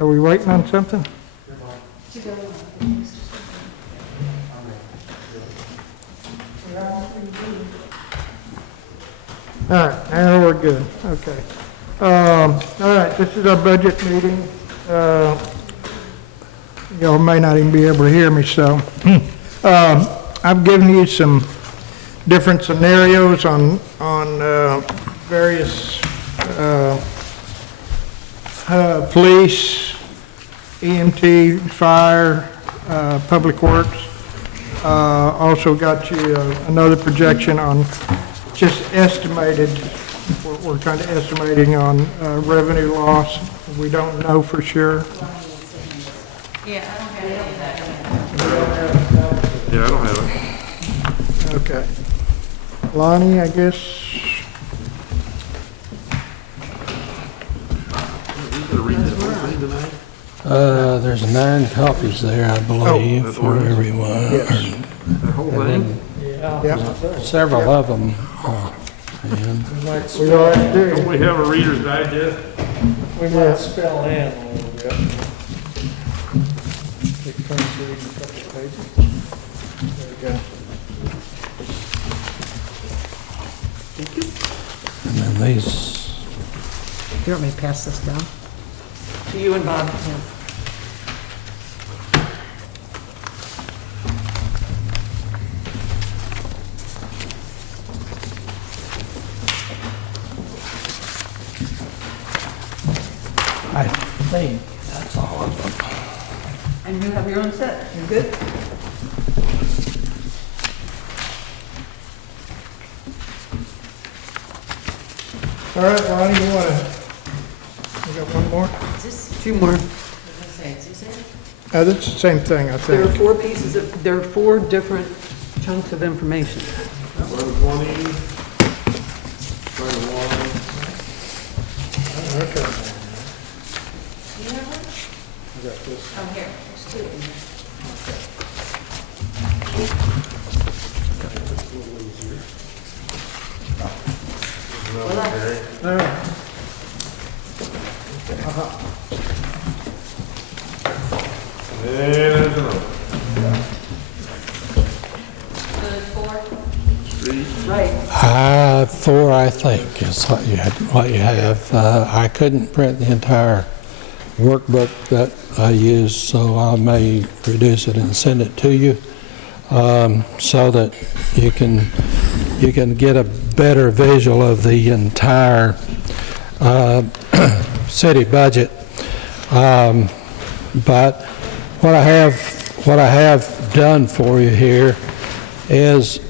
Are we waiting on something? All right, now we're good, okay. All right, this is our budget meeting. Y'all may not even be able to hear me, so. I've given you some different scenarios on various police, EMT, fire, public works. Also got you another projection on just estimated, we're kind of estimating on revenue loss. We don't know for sure. Yeah, I don't have any of that. Yeah, I don't have it. Okay. Lonnie, I guess. You gotta read that whole thing tonight? There's 9 copies there, I believe, that's for ordinance. everyone. Yes. That whole thing? Yep. Several of them. And We already do. Don't we have a Reader's Digest? We might Spell in a little bit. It comes through in a couple of pages. There we go. and then these, You want me to pass this down? To you and Bob. I think that's all of them. And you have your own set. You good? All right, Lonnie, you got one more? Two more. That's the same thing, I There are think. 4 pieces of, there are 4 different chunks of information. 1120, 21. Okay. All right. And there's another. Street. Right. 4, I think, is what you have. I couldn't print the entire workbook that I used, so I may reduce it and send it to you, so that you can get a better visual of the entire city budget. But what I have done for you here is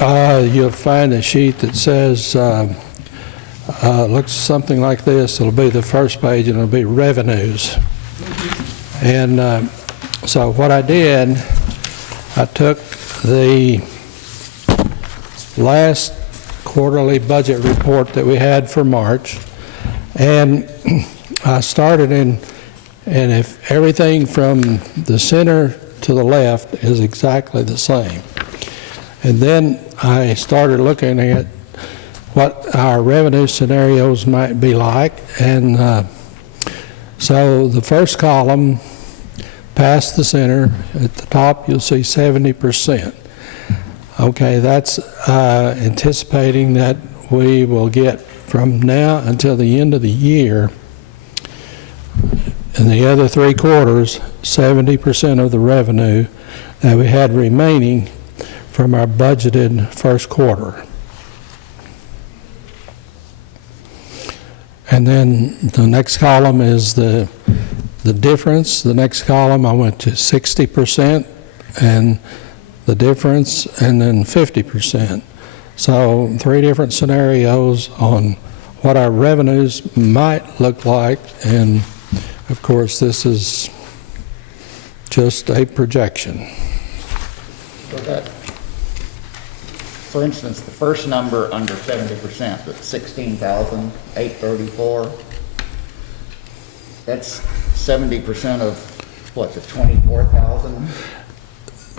you'll find a sheet that says, looks something like this. It'll be the first page, and it'll be revenues. And so what I did, I took the last quarterly budget report that we had for March, and I started in, and if everything from the center to the left is exactly the same. And then I started looking at what our revenue scenarios might be like, and so the first column, past the center, at the top you'll see 70%. Okay, that's anticipating that we will get from now until the end of the year, in the other 3 quarters, 70% of the revenue that we had remaining from our budgeted first quarter. And then the next column is the difference. The next column, I went to 60%, and the difference, and then 50%. So 3 different scenarios on what our revenues might look like, and of course this is just a projection. So that, for instance, the first number under 70%, that's 16,834. That's 70% of what, the 24,000?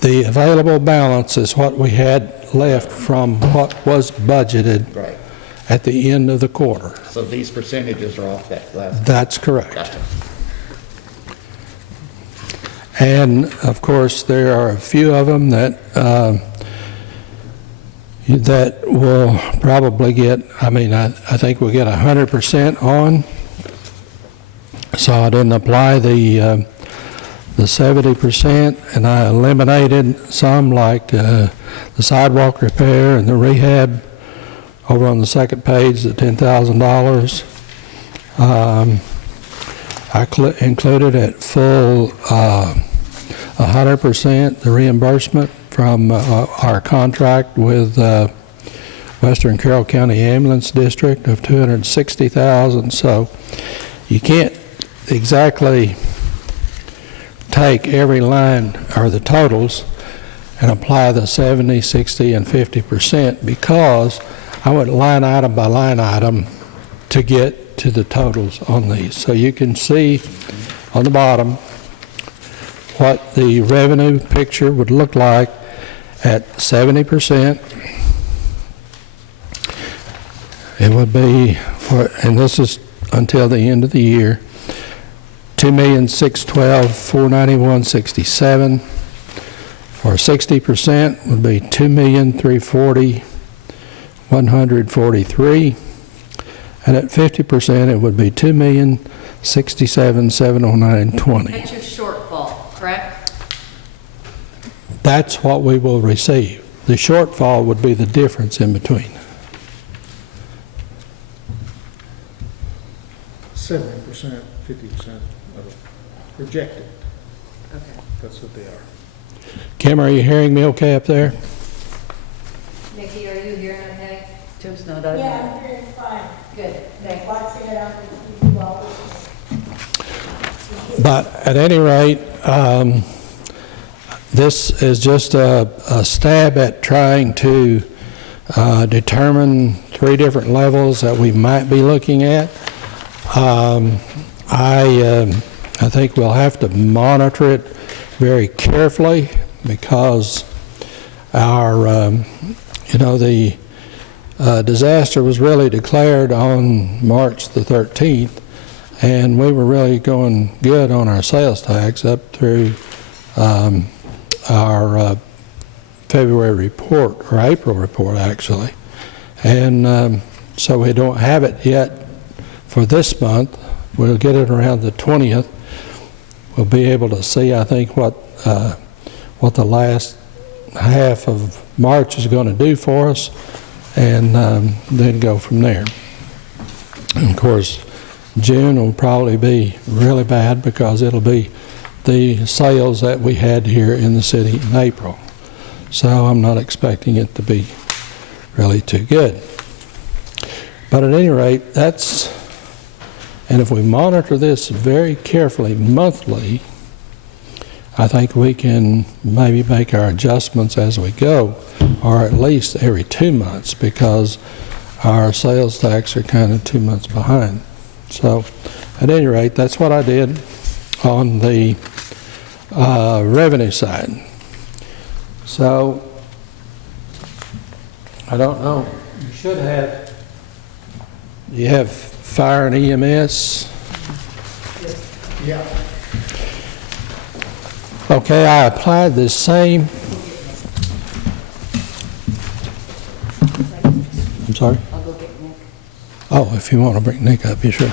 The available balance is what we had left from what was budgeted Right. at the end of the quarter. So these percentages are off that last. That's correct. Gotcha. And of course, there are a few of them that that will probably get, I think we'll get 100% on. So I didn't apply the 70%, and I eliminated some like the sidewalk repair and the rehab over on the second page, the $10,000. I included at full 100% the reimbursement from our contract with Western Carroll County Ambulance District of $260,000. So you can't exactly take every line or the totals and apply the 70, 60, and 50% because I went line item by line item to get to the totals on these. So you can see on the bottom what the revenue picture would look like at 70%. It would be for, and this is until the end of the year, $2,612,491.67. For 60% would be $2,340,143. And at 50% it would be $2,067,709.20. That's your shortfall, correct? That's what we will receive. The shortfall would be the difference in between. 70%, 50% of projected. Okay. That's what they are. Kim, are you hearing me okay up there? Nikki, are you hearing okay? Tim's not out. Yeah, I'm hearing fine. Good, thanks. Watching it on the TV while But at any rate, this is just a stab at trying to determine 3 different levels that we might be looking at. I think we'll have to monitor it very carefully because our, the disaster was really declared on March the 13th, and we were really going good on our sales tax up through our February report, or April report actually. And so we don't have it yet for this month. We'll get it around the 20th. We'll be able to see, I think, what the last half of March is going to do for us, and then go from there. And of course, June will probably be really bad because it'll be the sales that we had here in the city in April. So I'm not expecting it to be really too good. But at any rate, and if we monitor this very carefully monthly, I think we can maybe make our adjustments as we go, or at least every 2 months, because our sales tax are kind of 2 months behind. So at any rate, that's what I did on the revenue side. So I don't know, you have fire and EMS. Yeah. Okay, I applied the same. I'm sorry? I'll go get Nick. Oh, if you want to bring Nick up, you sure.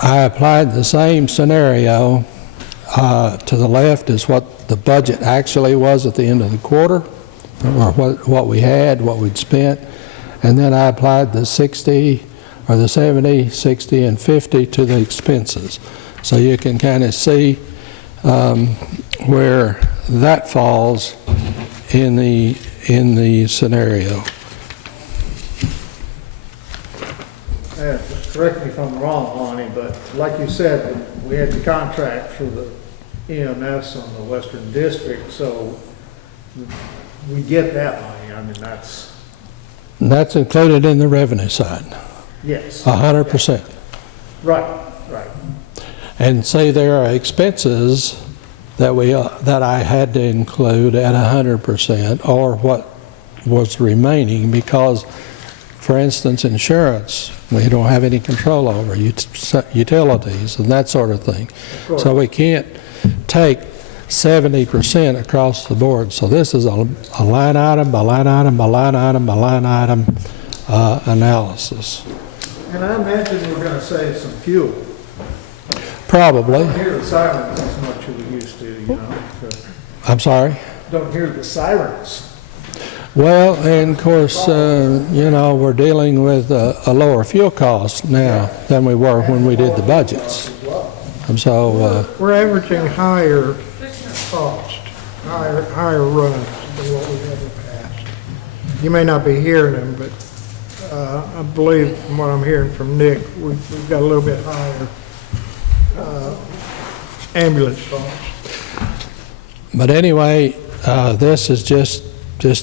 I applied the same scenario. To the left is what the budget actually was at the end of the quarter, or what we had, what we'd spent. And then I applied the 60, or the 70, 60, and 50 to the expenses. So you can kind of see where that falls in the scenario. Just correct me if I'm wrong, Lonnie, but like you said, we had the contract for the EMS on the Western District, so we get that money. I mean, That's included in the revenue side, yes. 100%. Right. And say there are expenses that that I had to include at 100%, or what was remaining, because For instance, insurance, we don't have any control over, utilities and that sort of thing. So we can't take 70% across the board. So this is a line item by line item by line item by line item analysis. And I imagine we're gonna save some fuel. Probably. Don't hear the sirens as much as we used to, you know? I'm sorry? Don't hear the sirens. Well, and of course, you know, we're dealing with a lower fuel cost now than we were when we did the budgets. And so, We're averaging higher cost, higher runs than what we had in the past. You may not be hearing them, but I believe from what I'm hearing from Nick, we've got a little bit higher ambulance costs. but anyway, this is just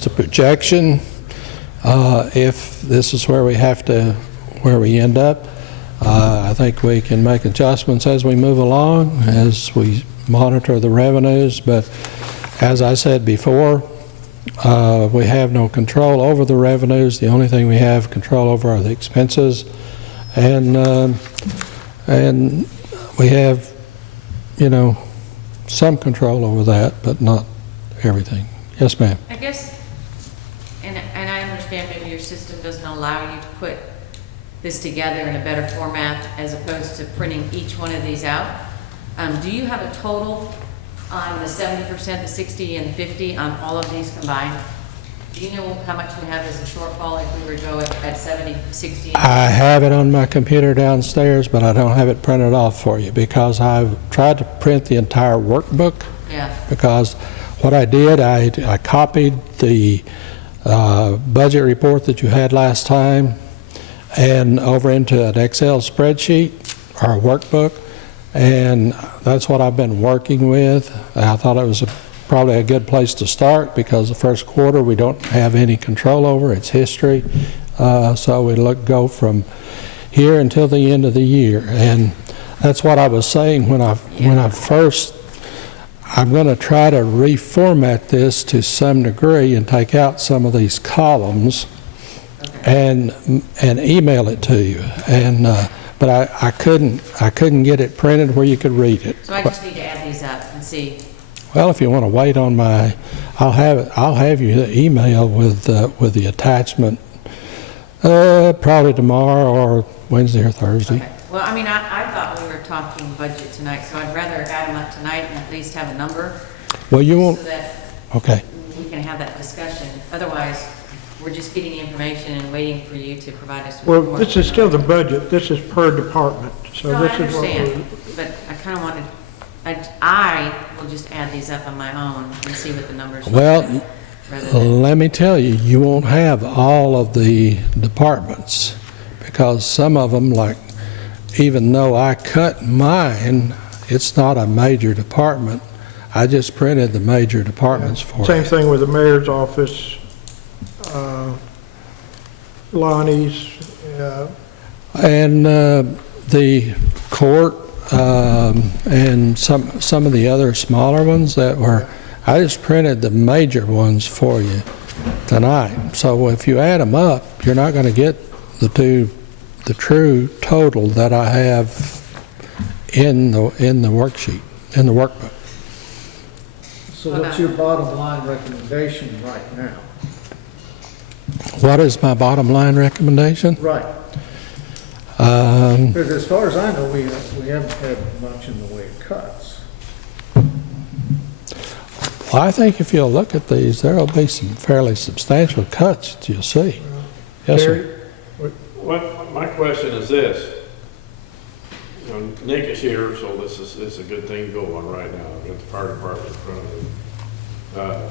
a projection. If this is where we end up, I think we can make adjustments as we move along, as we monitor the revenues. But as I said before, we have no control over the revenues. The only thing we have control over are the expenses, and we have, you know, some control over that, but not everything. Yes, ma'am. I guess, and I understand maybe your system doesn't allow you to put this together in a better format as opposed to printing each one of these out. Do you have a total on the 70%, the 60, and 50 on all of these combined? Do you know how much we have as a shortfall if we were to go at 70, 60? I have it on my computer downstairs, but I don't have it printed off for you because I've tried to print the entire workbook. Yeah. Because what I did, I copied the budget report that you had last time and over into an Excel spreadsheet or a workbook, and that's what I've been working with. I thought it was probably a good place to start because the first quarter we don't have any control over, it's history. So we go from here until the end of the year, and that's what I was saying when I first. I'm going to try to reformat this to some degree and take out some of these columns and email it to you. And but I couldn't get it printed where you could read it. So I just need to add these up and see. Well, if you want to wait on my, I'll have you the email with the attachment probably tomorrow or Wednesday or Thursday. Okay. Well, I mean, I thought we were talking budget tonight, so I'd rather add them up tonight and at least have a number. Well, you won't. So that Okay. we can have that discussion. Otherwise, we're just getting information and waiting for you to provide us with Well, more. this is still the budget, this is per department, so No, I this is what understand, we're... but I kind of wanted, I will just add these up on my own and see what the numbers are. Well, rather than, let me tell you, you won't have all of the departments because some of them, like, even though I cut mine, it's not a major department. I just printed the major departments for Same it. thing with the mayor's office, Lonnie's, And the court and some of the other smaller ones that were, I just printed the major ones for you tonight. So if you add them up, you're not going to get the true total that I have in the worksheet, in the workbook. So what's your bottom line recommendation right now? What is my bottom line recommendation? Right, because as far as I know, we haven't had much in the way of cuts. Well, I think if you'll look at these, there'll be some fairly substantial cuts that you'll see. Yes, sir. My question is this. You know, Nick is here, so this is a good thing going right now. I've got the fire department in front of me.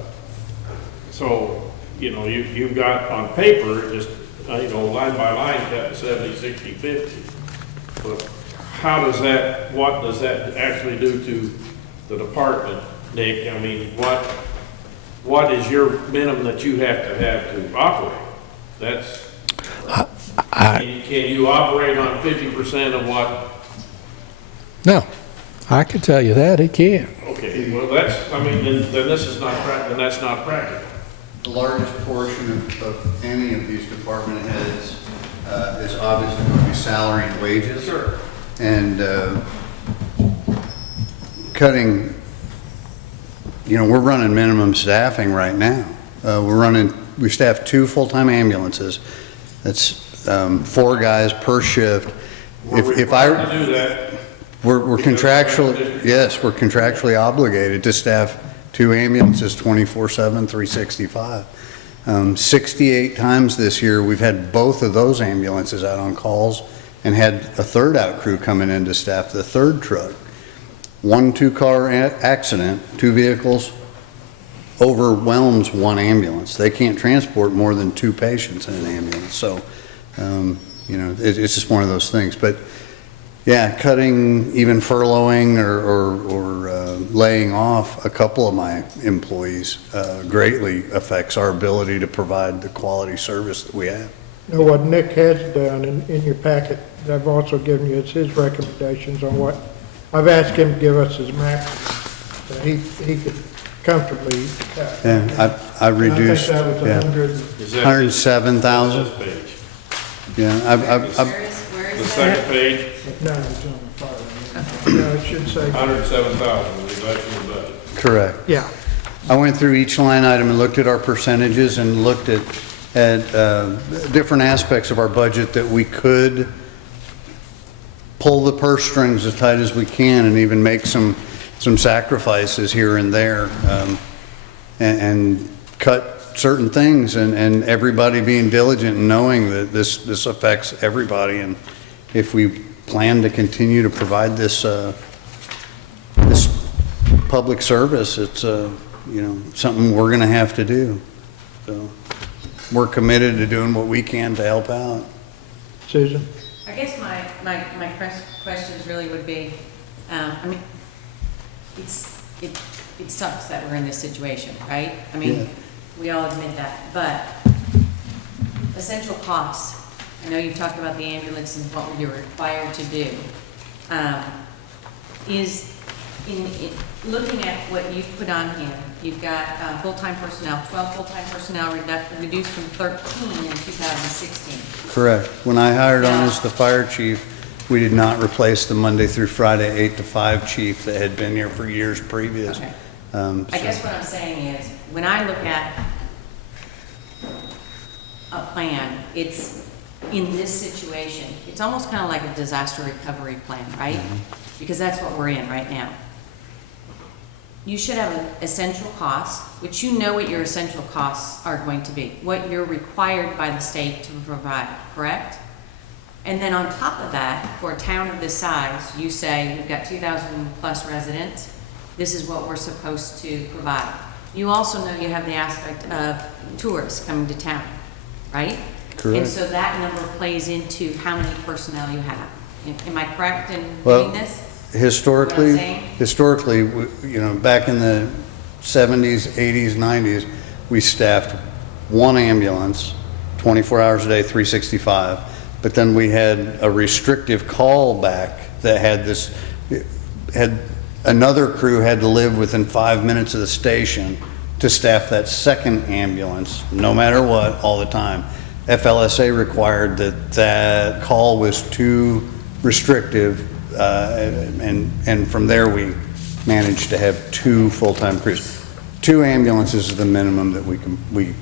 So, you know, you've got on paper, just, you know, line by line, cut 70, 60, 50. But how does that, what does that actually do to the department, Nick? I mean, what is your minimum that you have to operate? That's, can you operate on 50% of what? No, I can tell you that, he can't. Okay, well, that's, I mean, then this is not, then that's not practical. The largest portion of any of these department heads is obviously going to be salary and wages. Sure. And cutting, we're running minimum staffing right now. We staff 2 full-time ambulances. That's 4 guys per shift. We're required to do that. We're Because contractually, yes, we're contractually obligated to staff 2 ambulances 24/7, 365. 68 times this year, we've had both of those ambulances out on calls and had a third out crew coming in to staff the third truck. 1 2-car accident, 2 vehicles, overwhelms 1 ambulance. They can't transport more than 2 patients in an ambulance. So, it's just one of those things. But yeah, cutting, even furloughing or laying off a couple of my employees greatly affects our ability to provide the quality service that we have. Know what Nick has done in your packet, that I've also given you, it's his recommendations on what, I've asked him to give us his max, that he could comfortably cut. Yeah, I reduced, I think that was yeah, 100. Is that- 107,000. This page. Yeah, Where The is that? second page, No, it's on the file. No, it should say, 107,000, the reduction of budget. correct. yeah. I went through each line item and looked at our percentages and looked at different aspects of our budget that we could pull the purse strings as tight as we can and even make some sacrifices here and there, and cut certain things, and everybody being diligent and knowing that this affects everybody. And if we plan to continue to provide this public service, it's something we're going to have to do. So we're committed to doing what we can to help out. Susan? I guess my questions really would be, it sucks that we're in this situation, right? Yeah. We all admit that, but essential costs, I know you talked about the ambulance and what you're required to do, is looking at what you've put on here, you've got full-time personnel, 12 full-time personnel reduced from 13 in 2016. Correct. When I hired on as the fire chief, we did not replace the Monday through Friday 8 to 5 chief that had been here for years previous. Okay. So- I guess what I'm saying is, when I look at a plan, it's, in this situation, it's almost kind of like a disaster recovery plan, right? Because that's what we're in right now. You should have an essential cost, which you know what your essential costs are going to be, what you're required by the state to provide, correct? And then on top of that, for a town of this size, you say we've got 2,000 plus residents, this is what we're supposed to provide. You also know you have the aspect of tourists coming to town, right? Correct. And so that number plays into how many personnel you have. Am I correct in Well, reading this? Historically, What I'm saying? back in the 70s, 80s, 90s, we staffed 1 ambulance, 24 hours a day, 365. But then we had a restrictive call back that had another crew had to live within 5 minutes of the station to staff that second ambulance, no matter what, all the time. FLSA required that call was too restrictive, and from there we managed to have 2 full-time crews. 2 ambulances is the minimum that we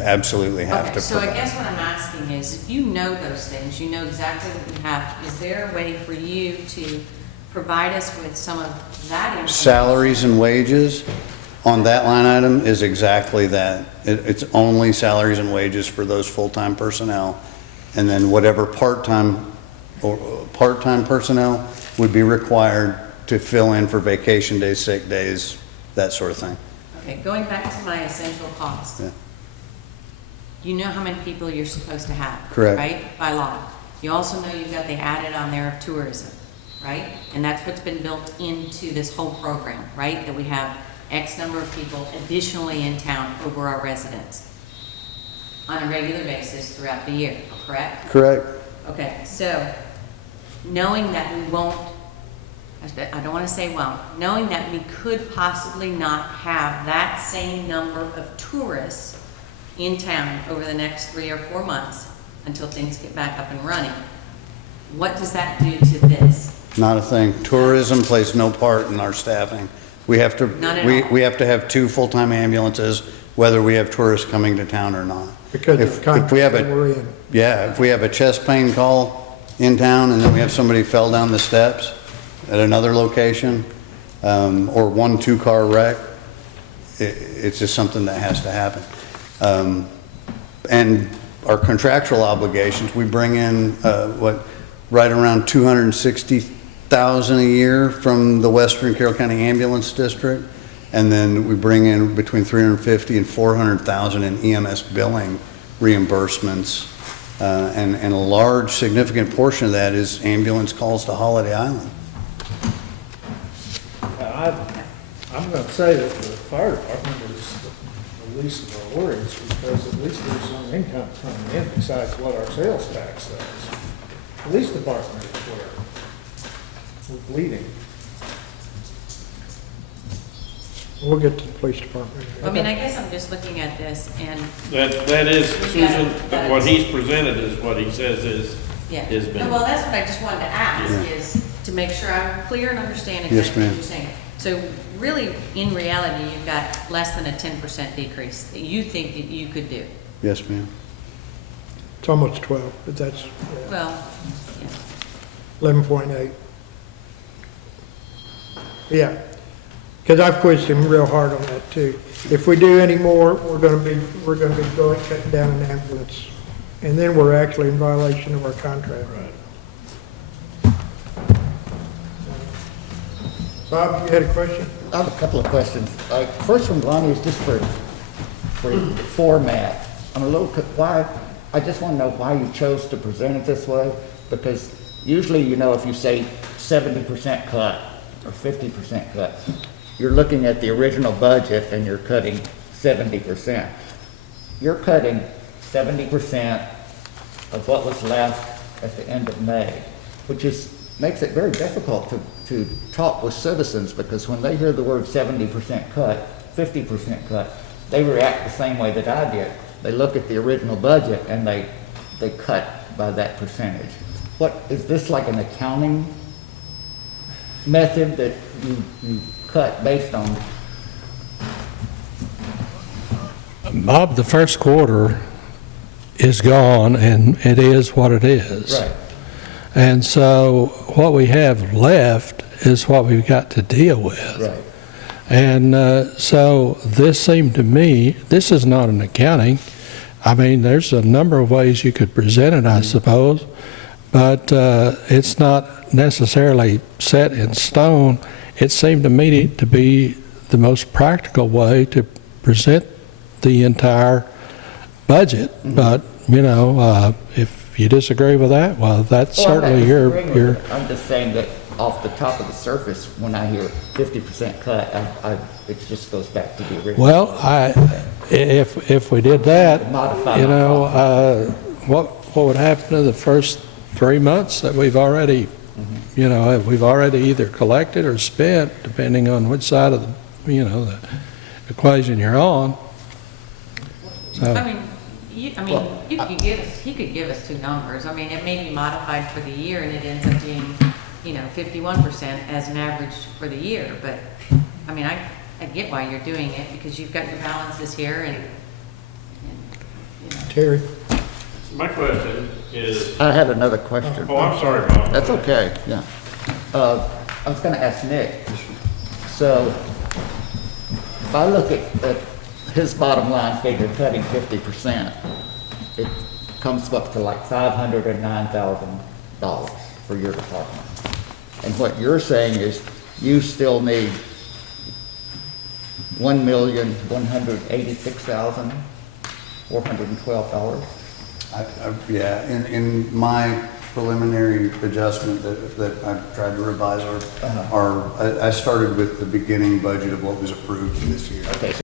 absolutely have Okay, to so I provide. guess what I'm asking is, if you know those things, you know exactly what we have, is there a way for you to provide us with some of that information? Salaries and wages on that line item is exactly that. It's only salaries and wages for those full-time personnel. And then whatever part-time personnel would be required to fill in for vacation days, sick days, that sort of thing. Okay, going back to my essential costs. Yeah. You know how many people you're supposed to have. Correct. Right, by law. You also know you've got the added on there of tourism, right? And that's what's been built into this whole program, right? That we have X number of people additionally in town over our residents on a regular basis throughout the year, correct? Correct. Okay, so knowing that we won't, I don't want to say won't, knowing that we could possibly not have that same number of tourists in town over the next 3 or 4 months until things get back up and running. What does that do to this? Not a thing. Tourism plays no part in our staffing. We have to, Not at all. we have to have 2 full-time ambulances, whether we have tourists coming to town or not. Because If- of the if we have contract a- that we're in. Yeah, if we have a chest pain call in town and then we have somebody fell down the steps at another location, or 1 2-car wreck, it's just something that has to happen. And our contractual obligations, we bring in, right around 260,000 a year from the Western Carroll County Ambulance District. And then we bring in between 350 and 400,000 in EMS billing reimbursements. And a large, significant portion of that is ambulance calls to Holiday Island. I'm gonna say that the fire department is the least of our worries, because at least there's some income coming in besides what our sales tax does. Police department is where we're bleeding. We'll get to the police department. I mean, I guess I'm just looking at this and, That is, Susan, Yeah. what he's presented is what he says yeah. is been. Well, that's what I just wanted to ask, Yeah. is to make sure I'm clear and understanding Yes, exactly what ma'am. you're saying. So really, in reality, you've got less than a 10% decrease that you think that you could do. Yes, ma'am. It's almost 12, but that's Well, yeah. 11.8. Yeah, because I've quizzed him real hard on that too. If we do any more, we're gonna be going, cutting down an ambulance. And then we're actually in violation of our contract. Right. Bob, you had a question? I have a couple of questions. First one, Lonnie, is just for the format. I'm a little, why, I just want to know why you chose to present it this way, because usually, you know, if you say 70% cut or 50% cut, you're looking at the original budget and you're cutting 70%. You're cutting 70% of what was left at the end of May, which makes it very difficult to talk with citizens, because when they hear the word 70% cut, 50% cut, they react the same way that I did. They look at the original budget and they cut by that percentage. What, is this like an accounting method that you cut based on? Bob, the first quarter is gone, and it is what it is. Right. And so what we have left is what we've got to deal with. Right. And so this seemed to me, this is not an accounting. I mean, there's a number of ways you could present it, I suppose, but it's not necessarily set in stone. It seemed to me to be the most practical way to present the entire budget. But, you know, if you disagree with that, well, that's Well, I'm not certainly disagreeing with your, it. I'm just saying that off the top of the surface, when I hear 50% cut, it just goes back to the original. well, if we did that, Modify you my know, what would happen to the first 3 months that we've already, you know, we've already either collected or spent, depending on which side of the, you know, the equation you're on. So, I mean, he could give us 2 numbers. I mean, it may be modified for the year and it ends up being, you know, 51% as an average for the year. But, I mean, I get why you're doing it, because you've got your balances here and you know. Terry? My question is, I had another question. oh, I'm sorry, Bob. That's okay, yeah. I was gonna ask Nick, so if I look at his bottom line figure, cutting 50%, it comes up to like $509,000 for your department. And what you're saying is you still need $1,186,412. Yeah, in my preliminary adjustment that I've tried to revise I started with the beginning budget of what was approved this year. Okay,